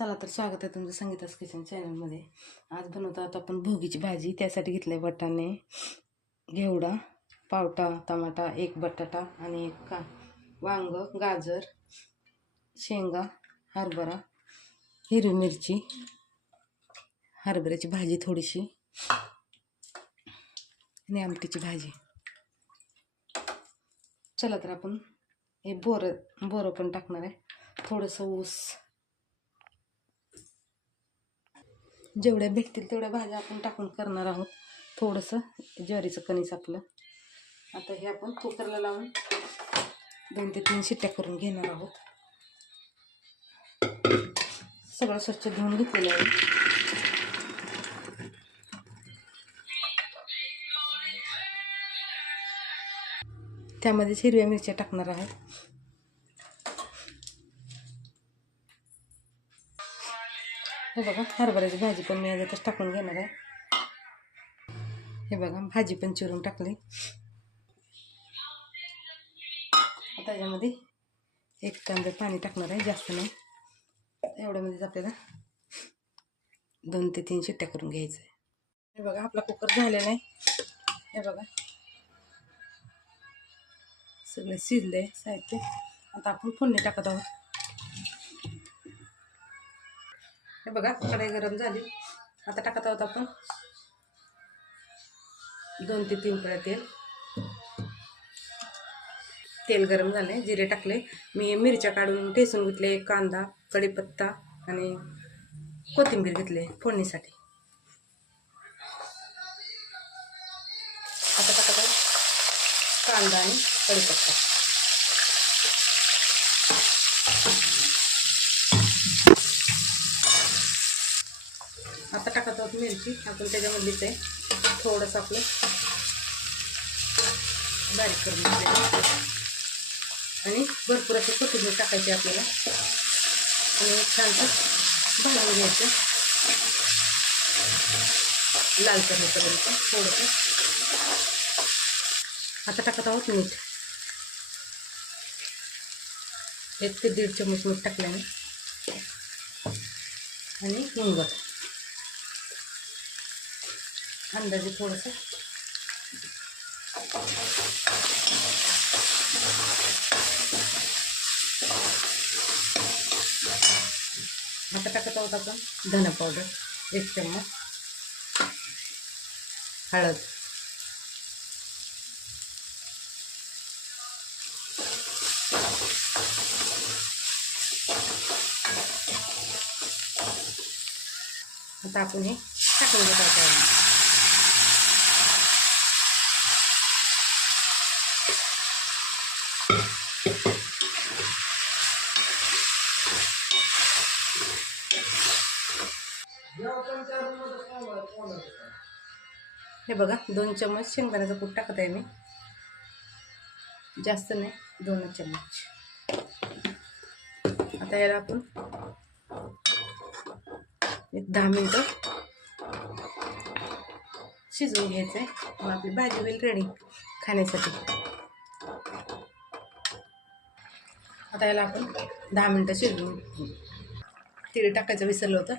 चला तर स्वागत आहे तुमचं संगीतास किचन चॅनलमध्ये. आज बनवतो आता आपण भोगीची भाजी त्यासाठी घेतलं आहे बटाणे घेवडा पावटा टमाटा एक बटाटा आणि एक का वांग गाजर शेंगा हरभरा हिरवी मिरची हरभऱ्याची भाजी थोडीशी आणि आमटीची भाजी. चला तर आपण हे बोरं बोरं पण टाकणार आहे. थोडंसं ऊस जेवढ्या भेटतील तेवढ्या भाज्या आपण टाकून करणार आहोत. थोडंसं ज्वारीचं कणीस आपलं. आता हे आपण कुकरला लावून दोन ते तीन शिट्ट्या करून घेणार आहोत. सगळं स्वच्छ धुवून घेतलेलं आहे. त्यामध्येच हिरव्या मिरच्या टाकणार आहेत हे बघा हरभऱ्याची भाजी पण मी याच्यातच टाकून घेणार आहे. हे बघा भाजी पण चिरून टाकली. आता याच्यामध्ये एक कांदे पाणी टाकणार आहे जास्त नाही. एवढ्यामध्येच आपल्याला दोन ते तीन शिट्ट्या करून घ्यायचं आहे. हे बघा आपला कुकर झालेला आहे. हे बघा. सगळं शिजलं आहे साहित्य. आता आपण फोडणी टाकत आहोत. हे बघा कढई गरम झाली. आता टाकत आहोत आपण. दोन ते तीन कळ्या तेल. तेल गरम झाले जिरे टाकले. मी मिरच्या काढून ठेसून घेतले कांदा कढीपत्ता आणि कोथिंबीर घेतले फोडणीसाठी. आता टाकत आहोत कांदा आणि कढीपत्ता. आता टाकत आहोत मिरची. आपण त्याच्यामध्येच आहे. थोडंसं आपलं बारीक करून आणि भरपूर असे कोथिंबीर टाकायची आपल्याला. आणि छानसं भाजून घ्यायचं. लाल करण्यापर्यंत थोडंसं. आता टाकत आहोत मीठ. एक ते दीड चमच मीठ टाकल्याने. आणि हिंग. अंदाजे थोडंसं. आता टाकत आहोत आपण धना पावडर एक चम्मच हळद. आता आपण हे टाकून घेत आहोत हे बघा दोन चम्मच शेंगदाण्याचं कूट टाकत आहे मी. जास्त नाही दोन चम्मच. आता याला आपण एक दहा मिनटं शिजवून घ्यायचं आहे मग आपली भाजी होईल रेडी खाण्यासाठी. आता याला आपण दहा मिनटं शिजवून तीळ टाकायचं विसरलं होतं.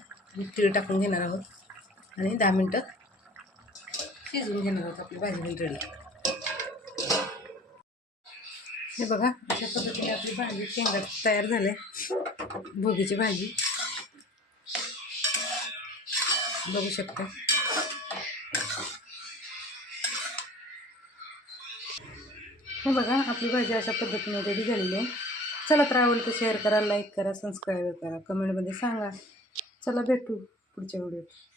तीळ टाकून घेणार आहोत. आणि दहा मिनटं शिजवून घेणार आहोत आपली भाजी होईल रेडी हे बघा अशा पद्धतीने आपली भाजी शेंगा तयार झाल्या भोगीची भाजी. बघू शकता. हे बघा आपली भाजी अशा पद्धतीने रेडी झालेली आहे. चला तर आवडलं तर शेअर करा लाईक करा सबस्क्राईब करा. कमेंटमध्ये सांगा. चला भेटू पुढच्या व्हिडिओत